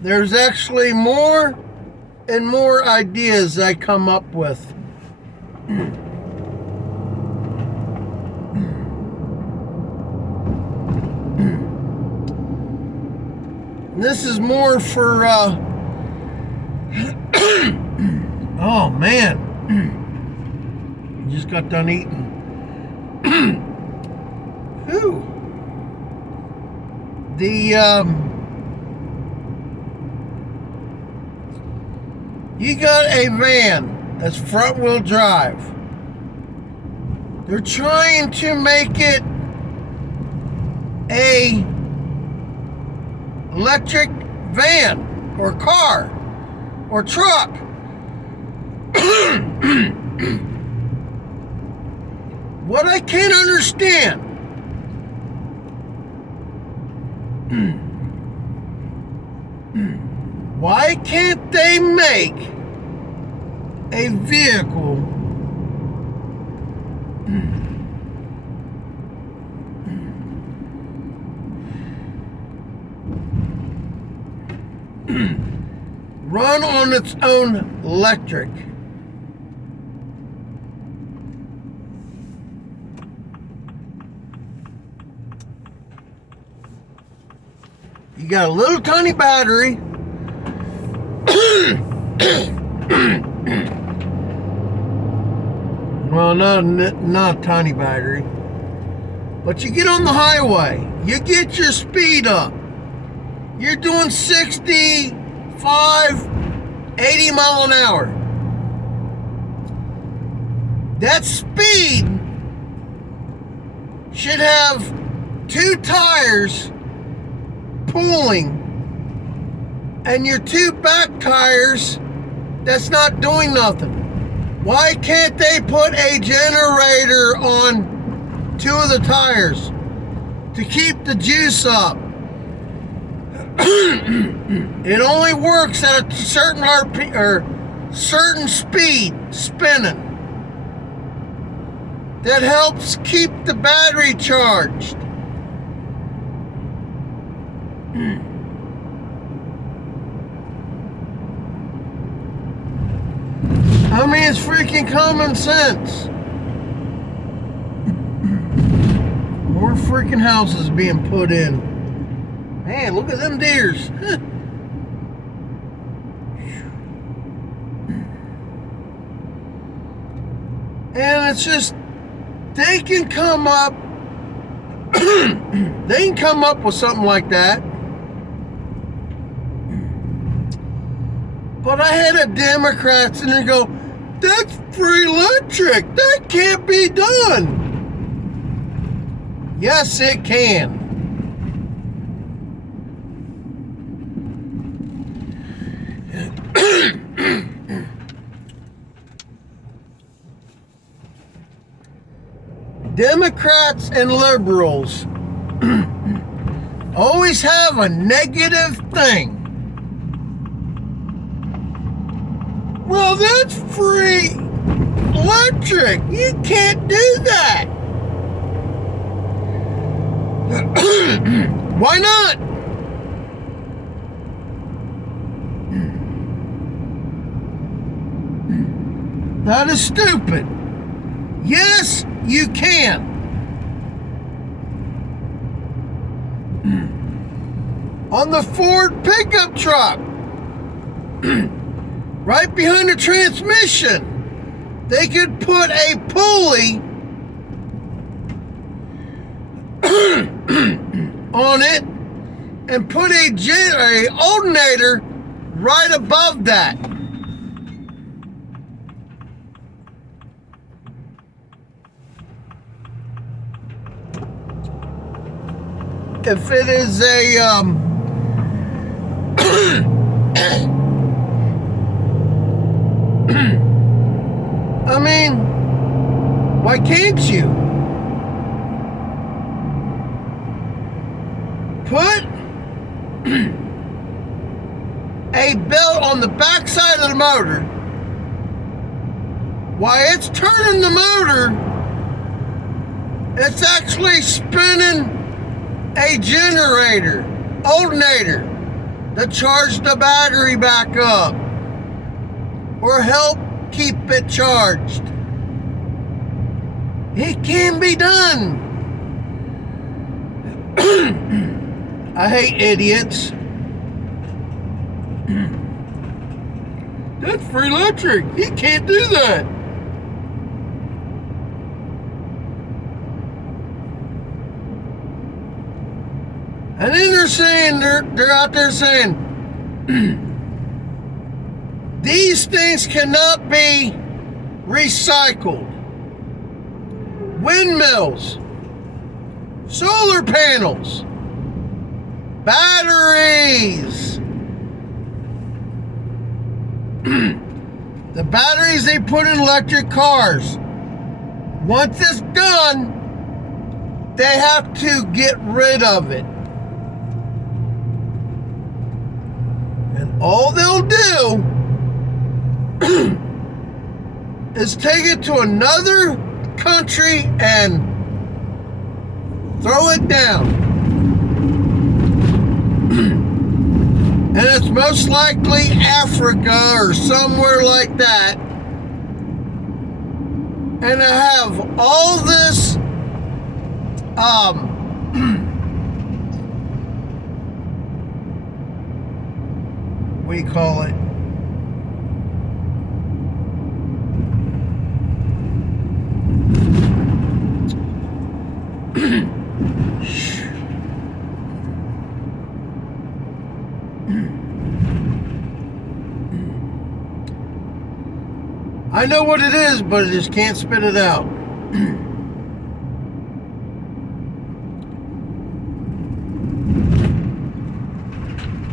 There's actually more and more ideas I come up with. This is more for, oh man, just got done eating. Whew. You got a van that's front wheel drive. They're trying to make it a electric van or car or truck. What I can't understand, why can't they make a vehicle run on its own electric? You got a little tiny battery. Well, not a tiny battery. But you get on the highway. You get your speed up. You're doing 65, 80 mile an hour. That speed should have 2 tires pulling and your 2 back tires that's not doing nothing. Why can't they put a generator on 2 of the tires to keep the juice up? It only works at a certain RP or certain speed spinning. That helps keep the battery charged. I mean, it's freaking common sense. More freaking houses being put in. Man, look at them deers. And it's just, they can come up with something like that. But I had a Democrats and they go, that's free electric. That can't be done. Yes, it can. Democrats and liberals always have a negative thing. Well, that's free electric. You can't do that. Why not? That is stupid. Yes, you can. On the Ford pickup truck, right behind the transmission, they could put a pulley on it and put a alternator right above that. If it is a I mean, why can't you put a belt on the back side of the motor while it's turning the motor? It's actually spinning a generator, alternator, to charge the battery back up or help keep it charged. It can be done. I hate idiots. That's for electric. You can't do that. And then they're saying, they're out there saying, these things cannot be recycled. Windmills, solar panels, batteries. The batteries they put in electric cars, once it's done, they have to get rid of it. And all they'll do is take it to another country and throw it down. And it's most likely Africa or somewhere like that. And to have all this what do you call it? I know what it is, but I just can't spit it out.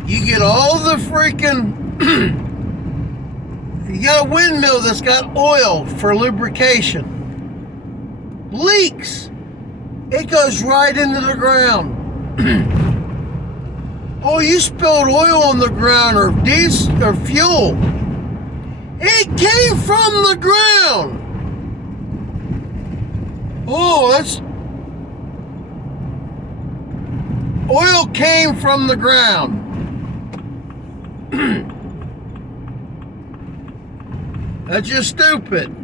You get all the freaking... you got a windmill that's got oil for lubrication. Leaks. It goes right into the ground. Oh, you spilled oil on the ground or diesel or fuel. It came from the ground. Oh, that's... oil came from the ground. That's just stupid.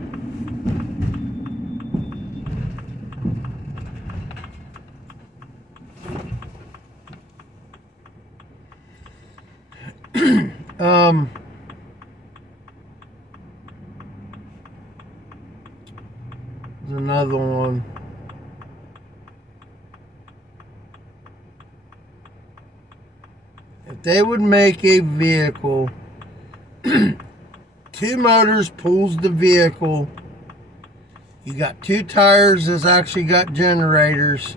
There's another one. If they would make a vehicle, 2 motors pulls the vehicle. You got 2 tires that's actually got generators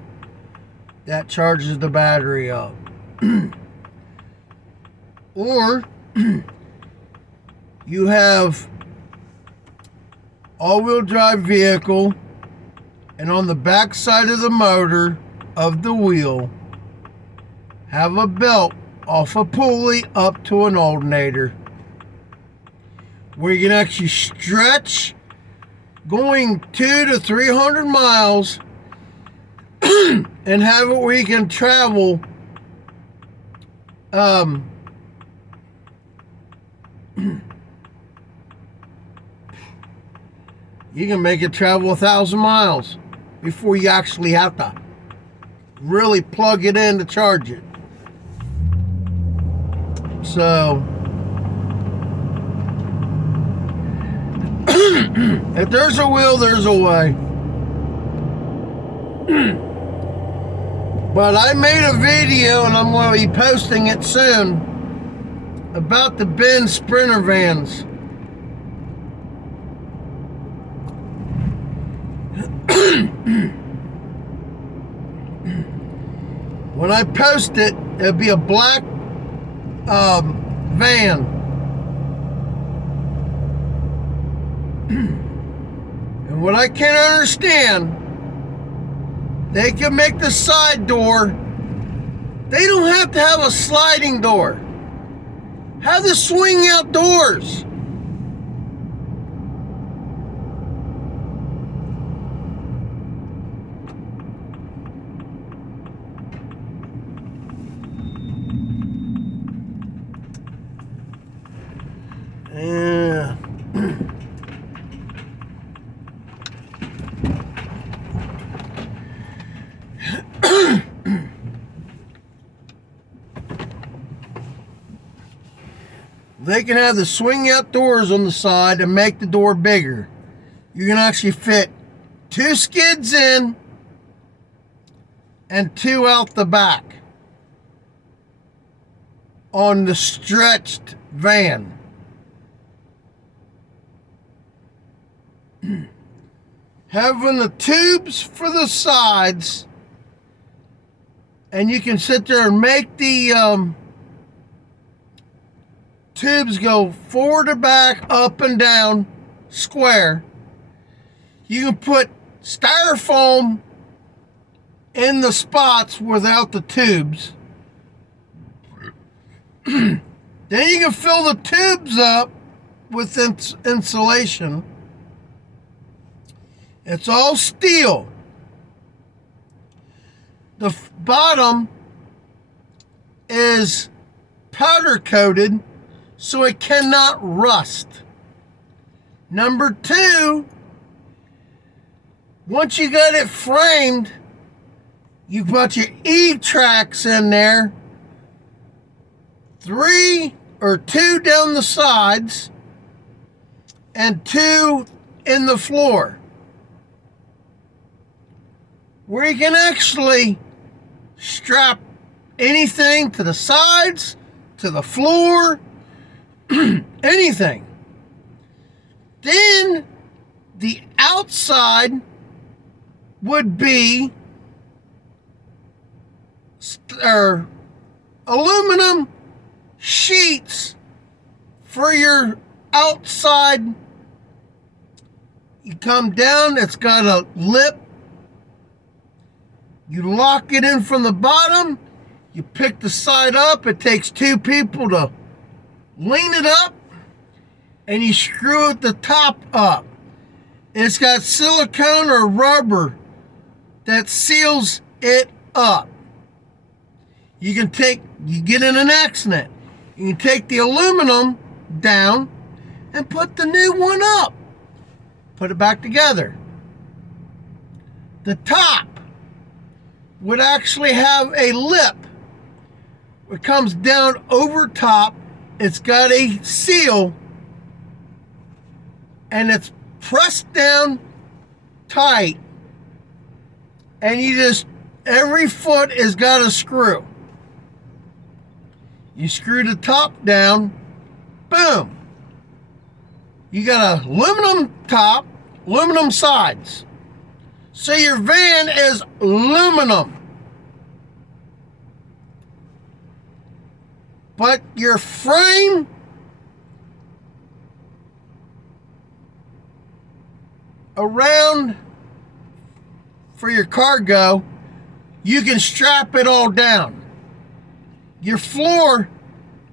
that charges the battery up. Or you have all-wheel drive vehicle, and on the back side of the motor of the wheel have a belt off a pulley up to an alternator where you can actually stretch going 200 to 300 miles and have it where you can travel you can make it travel 1,000 miles before you actually have to really plug it in to charge it. So if there's a will, there's a way. But I made a video, and I'm going to be posting it soon, about the Benz Sprinter vans. When I post it, it'll be a black van. And what I can't understand, they can make the side door. They don't have to have a sliding door. Have the swing out doors. they can have the swing out doors on the side and make the door bigger. You can actually fit 2 skids in and 2 out the back on the stretched van. Having the tubes for the sides, and you can sit there and make the tubes go forward or back, up and down, square. You can put styrofoam in the spots without the tubes. Then you can fill the tubes up with insulation. It's all steel. The bottom is powder coated so it cannot rust. Number 2, once you got it framed, you put your E-tracks in there, 3 or 2 down the sides and 2 in the floor, where you can actually strap anything to the sides, to the floor, anything. Then the outside would be aluminum sheets for your outside. You come down, it's got a lip. You lock it in from the bottom. You pick the side up. It takes 2 people to lean it up, and you screw the top up. It's got silicone or rubber that seals it up. You get in an accident, you can take the aluminum down and put the new one up. Put it back together. The top would actually have a lip. It comes down over top. It's got a seal, and it's pressed down tight, and every foot has got a screw. You screw the top down, boom. You got an aluminum top, aluminum sides. So your van is aluminum. But your frame around for your cargo, you can strap it all down. Your floor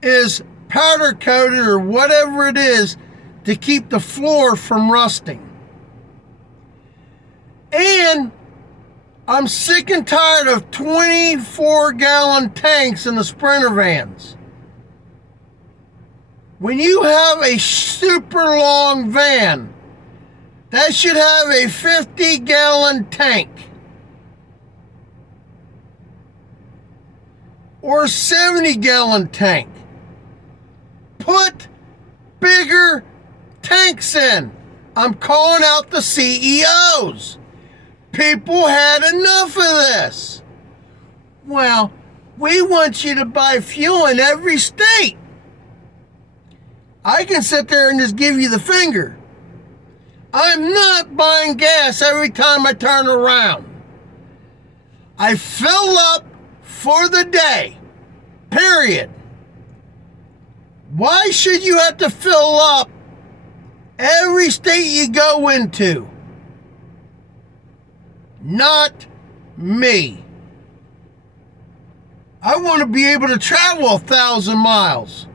is powder coated or whatever it is to keep the floor from rusting. And I'm sick and tired of 24-gallon tanks in the Sprinter vans. When you have a super long van, that should have a 50-gallon tank. Or a 70-gallon tank. Put bigger tanks in. I'm calling out the CEOs. People had enough of this. Well, we want you to buy fuel in every state. I can sit there and just give you the finger. I'm not buying gas every time I turn around. I fill up for the day, period. Why should you have to fill up every state you go into? Not me. I want to be able to travel 1,000 miles.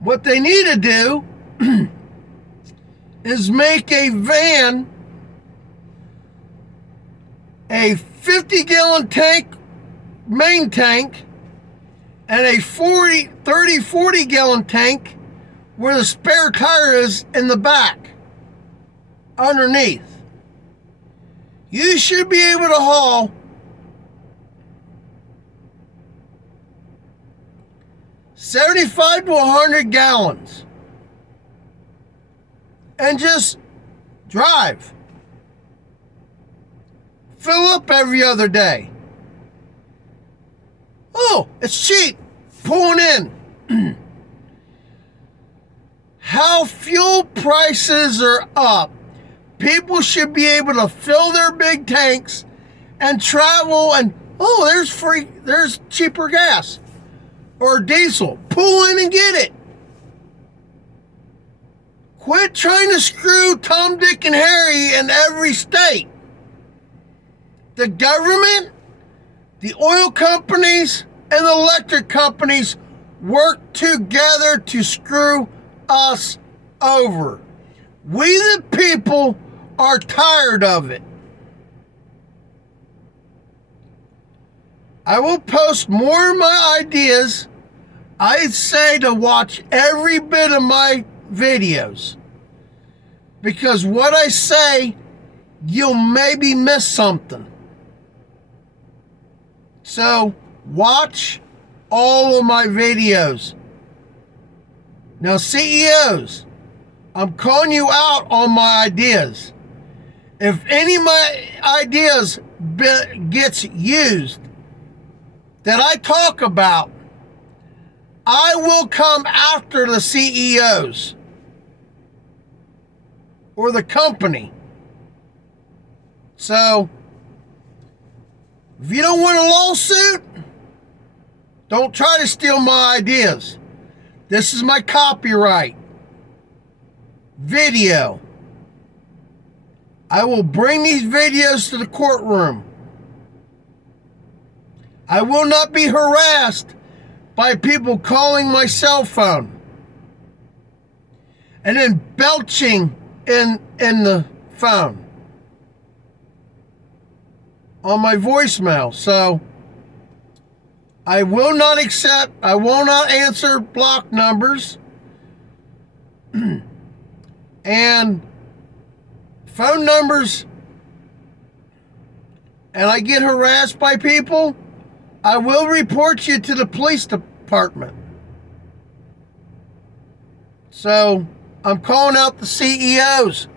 What they need to do is make a van a 50-gallon tank, main tank, and a 40-gallon tank where the spare tire is in the back, underneath. You should be able to haul 75 to 100 gallons. And just drive. Fill up every other day. Oh, it's cheap. Pulling in. How fuel prices are up, people should be able to fill their big tanks and travel, and there's cheaper gas or diesel. Pull in and get it. Quit trying to screw Tom, Dick, and Harry in every state. The government, the oil companies, and the electric companies work together to screw us over. We the people are tired of it. I will post more of my ideas. I say to watch every bit of my videos, because what I say, you'll maybe miss something. So watch all of my videos. Now, CEOs, I'm calling you out on my ideas. If any of my ideas gets used that I talk about, I will come after the CEOs or the company. So, if you don't want a lawsuit, don't try to steal my ideas. This is my copyright video. I will bring these videos to the courtroom. I will not be harassed by people calling my cell phone and then belching in the phone on my voicemail. So I will not answer block numbers and phone numbers, and I get harassed by people, I will report you to the police department. So I'm calling out the CEOs.